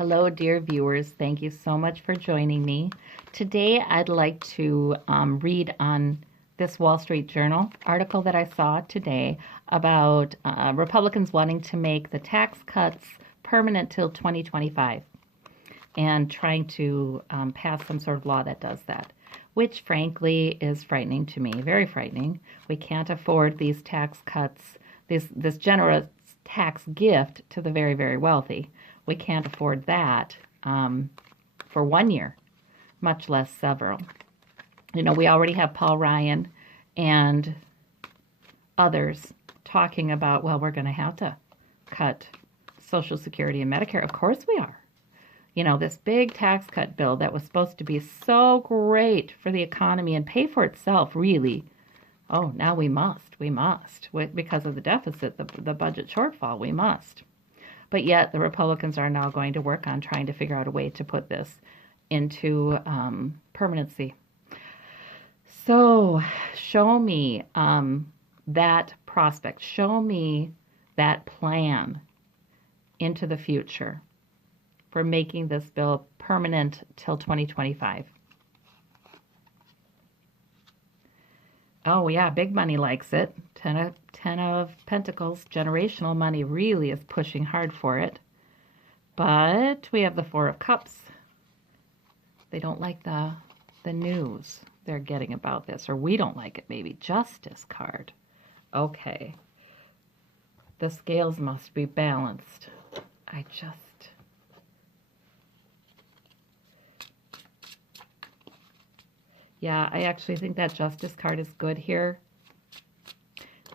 Hello, dear viewers. Thank you so much for joining me. Today, I'd like to read on this Wall Street Journal article that I saw today about Republicans wanting to make the tax cuts permanent till 2025 and trying to pass some sort of law that does that, which frankly is frightening to me, very frightening. We can't afford these tax cuts, this generous tax gift to the very, very wealthy. We can't afford that for 1 year, much less several. You know, we already have Paul Ryan and others talking about, well, we're going to have to cut Social Security and Medicare. Of course we are. You know, this big tax cut bill that was supposed to be so great for the economy and pay for itself, really. Oh, now we must. Because of the deficit, the budget shortfall, we must. But yet the Republicans are now going to work on trying to figure out a way to put this into permanency. So show me that prospect. Show me that plan into the future for making this bill permanent till 2025. Oh, yeah, big money likes it. Ten of Pentacles, generational money really is pushing hard for it. But we have the Four of Cups. They don't like the news they're getting about this, or we don't like it maybe. Justice card. Okay. The scales must be balanced. Yeah, I actually think that Justice card is good here.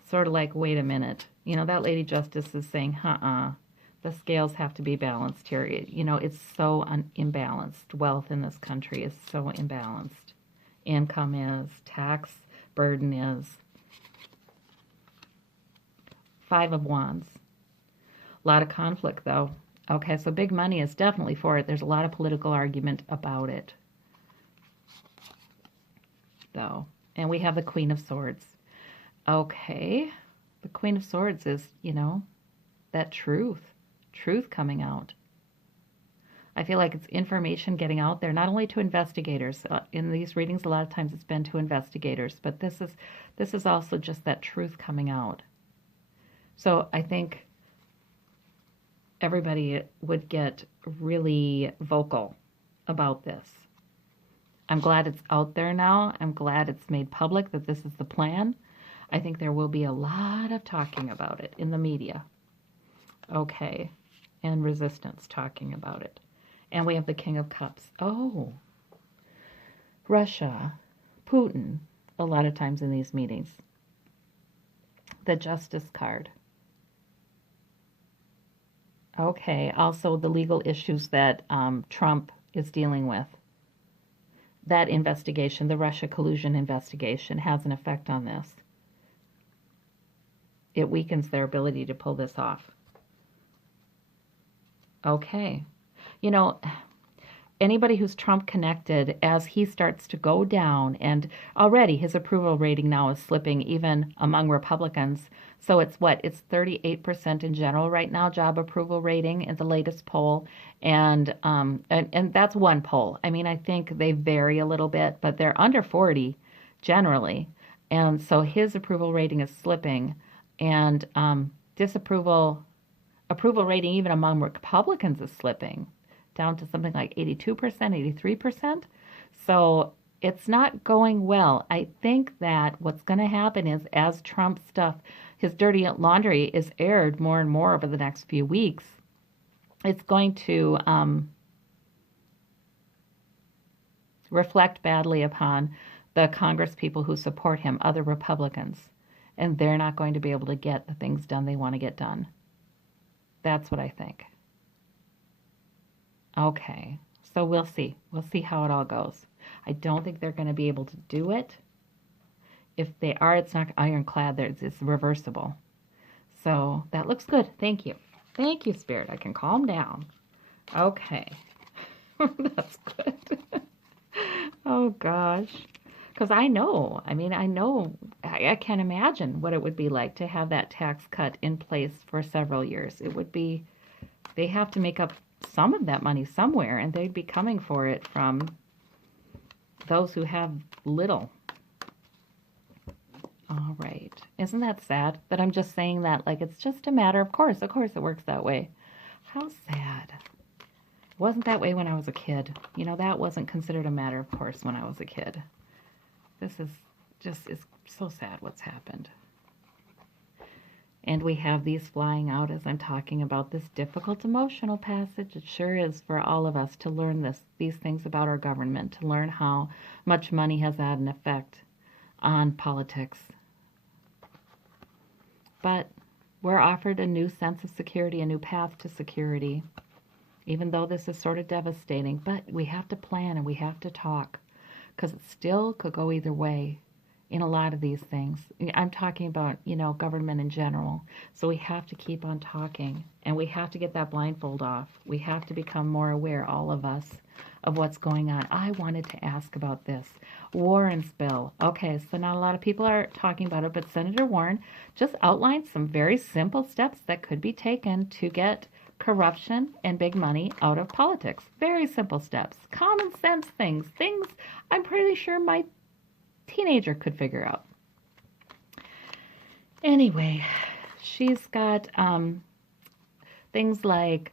Sort of like, wait a minute. You know, that Lady Justice is saying, the scales have to be balanced here. You know, it's so imbalanced. Wealth in this country is so imbalanced. Income is, tax burden is. Five of Wands. A lot of conflict, though. Okay, so big money is definitely for it. There's a lot of political argument about it, though. And we have the Queen of Swords. Okay, the Queen of Swords is, you know, that truth coming out. I feel like it's information getting out there, not only to investigators. In these readings, a lot of times it's been to investigators, but this is also just that truth coming out. So I think everybody would get really vocal about this. I'm glad it's out there now. I'm glad it's made public that this is the plan. I think there will be a lot of talking about it in the media. Okay. And resistance talking about it. And we have the King of Cups. Oh. Russia. Putin. A lot of times in these meetings. The Justice card. Okay. Also the legal issues that Trump is dealing with. That investigation, the Russia collusion investigation, has an effect on this. It weakens their ability to pull this off. Okay. You know, anybody who's Trump connected, as he starts to go down, and already his approval rating now is slipping even among Republicans. So it's what? It's 38% in general right now, job approval rating in the latest poll. And that's one poll. I mean, I think they vary a little bit, but they're under 40 generally. And so his approval rating is slipping. And approval rating even among Republicans is slipping down to something like 82%, 83%. So it's not going well. I think that what's going to happen is, as Trump's stuff, his dirty laundry is aired more and more over the next few weeks, it's going to reflect badly upon the Congress people who support him, other Republicans. And they're not going to be able to get the things done they want to get done. That's what I think. Okay, so we'll see. We'll see how it all goes. I don't think they're going to be able to do it. If they are, it's not ironclad. It's reversible. So that looks good. Thank you. Thank you, Spirit. I can calm down. Okay. That's good. Oh, gosh. Because I know, I can't imagine what it would be like to have that tax cut in place for several years. It would be, they have to make up some of that money somewhere, and they'd be coming for it from those who have little. All right. Isn't that sad that I'm just saying that like it's just a matter of course it works that way. How sad. It wasn't that way when I was a kid. You know, that wasn't considered a matter of course when I was a kid. This is so sad what's happened. And we have these flying out as I'm talking about this difficult emotional passage. It sure is for all of us to learn these things about our government, to learn how much money has had an effect on politics. But we're offered a new sense of security, a new path to security, even though this is sort of devastating. But we have to plan and we have to talk, because it still could go either way in a lot of these things. I'm talking about, you know, government in general. So we have to keep on talking, and we have to get that blindfold off. We have to become more aware, all of us, of what's going on. I wanted to ask about this. Warren's bill. Okay, so not a lot of people are talking about it, but Senator Warren just outlined some very simple steps that could be taken to get corruption and big money out of politics. Very simple steps. Common sense things. Things I'm pretty sure my teenager could figure out. Anyway, she's got things like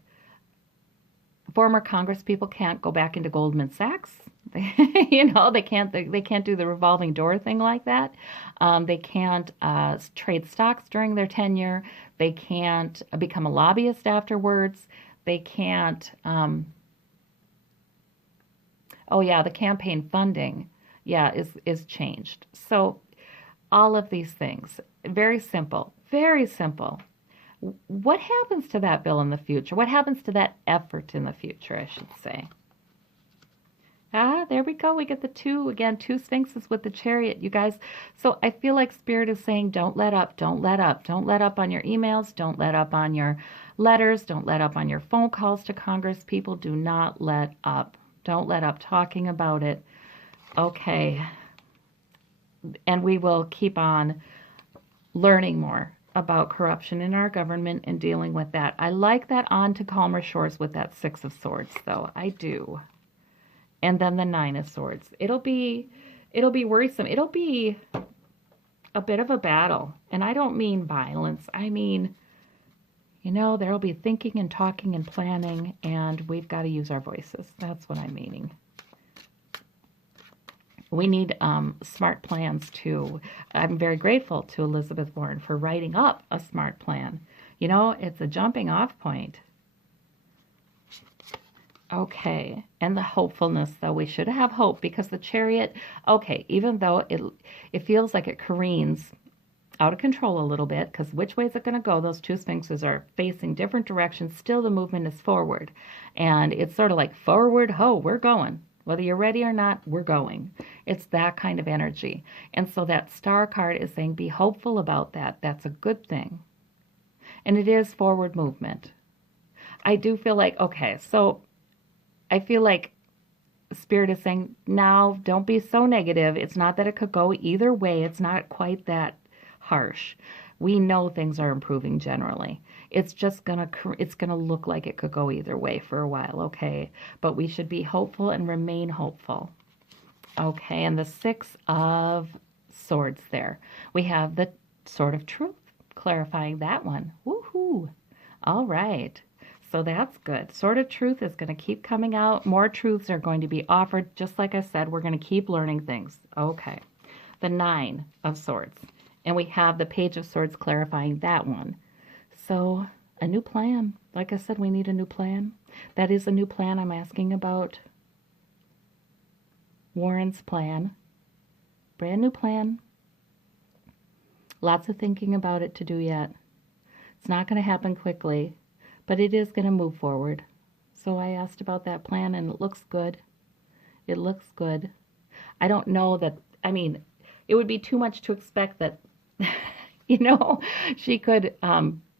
former Congress people can't go back into Goldman Sachs. You know, they can't do the revolving door thing like that. They can't trade stocks during their tenure. They can't become a lobbyist afterwards. They can't. The campaign funding, is changed. So all of these things, very simple, very simple. What happens to that bill in the future? What happens to that effort in the future, I should say? There we go. We get the two sphinxes with the chariot, you guys. So I feel like Spirit is saying, don't let up, don't let up. Don't let up on your emails. Don't let up on your letters. Don't let up on your phone calls to Congress. People, do not let up. Don't let up talking about it. Okay. And we will keep on learning more about corruption in our government and dealing with that. I like that on to calmer shores with that Six of Swords, though. I do. And then the Nine of Swords. It'll be worrisome. It'll be a bit of a battle. And I don't mean violence. I mean, there'll be thinking and talking and planning, and we've got to use our voices. That's what I'm meaning. We need smart plans, too. I'm very grateful to Elizabeth Warren for writing up a smart plan. It's a jumping off point. Okay, and the hopefulness, though. We should have hope, because the chariot, okay, even though it feels like it careens out of control a little bit, because which way is it going to go? Those two sphinxes are facing different directions. Still, the movement is forward. And it's sort of like, forward, ho, we're going. Whether you're ready or not, we're going. It's that kind of energy. And so that star card is saying, be hopeful about that. That's a good thing. And it is forward movement. I do feel like, okay, so I feel like Spirit is saying, now don't be so negative. It's not that it could go either way. It's not quite that harsh. We know things are improving generally. It's just gonna look like it could go either way for a while, okay? But we should be hopeful and remain hopeful. Okay, and the Six of Swords there. We have the Sword of Truth, clarifying that one. Woohoo! All right. So that's good. Sword of Truth is going to keep coming out. More truths are going to be offered. Just like I said, we're going to keep learning things. Okay. The Nine of Swords. And we have the Page of Swords clarifying that one. So a new plan. Like I said, we need a new plan. That is a new plan I'm asking about. Warren's plan. Brand new plan. Lots of thinking about it to do yet. It's not going to happen quickly, but it is going to move forward. So I asked about that plan, and it looks good. It looks good. I don't know that, it would be too much to expect that, she could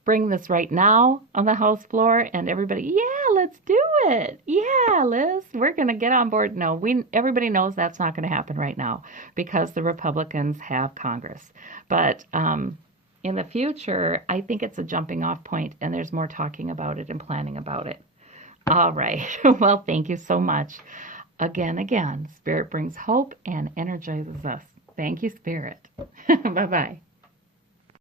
bring this right now on the House floor and everybody, yeah, let's do it. Yeah, Liz, we're going to get on board. No, everybody knows that's not going to happen right now because the Republicans have Congress. But in the future, I think it's a jumping off point, and there's more talking about it and planning about it. All right. Well, thank you so much. Again, Spirit brings hope and energizes us. Thank you, Spirit. Bye bye.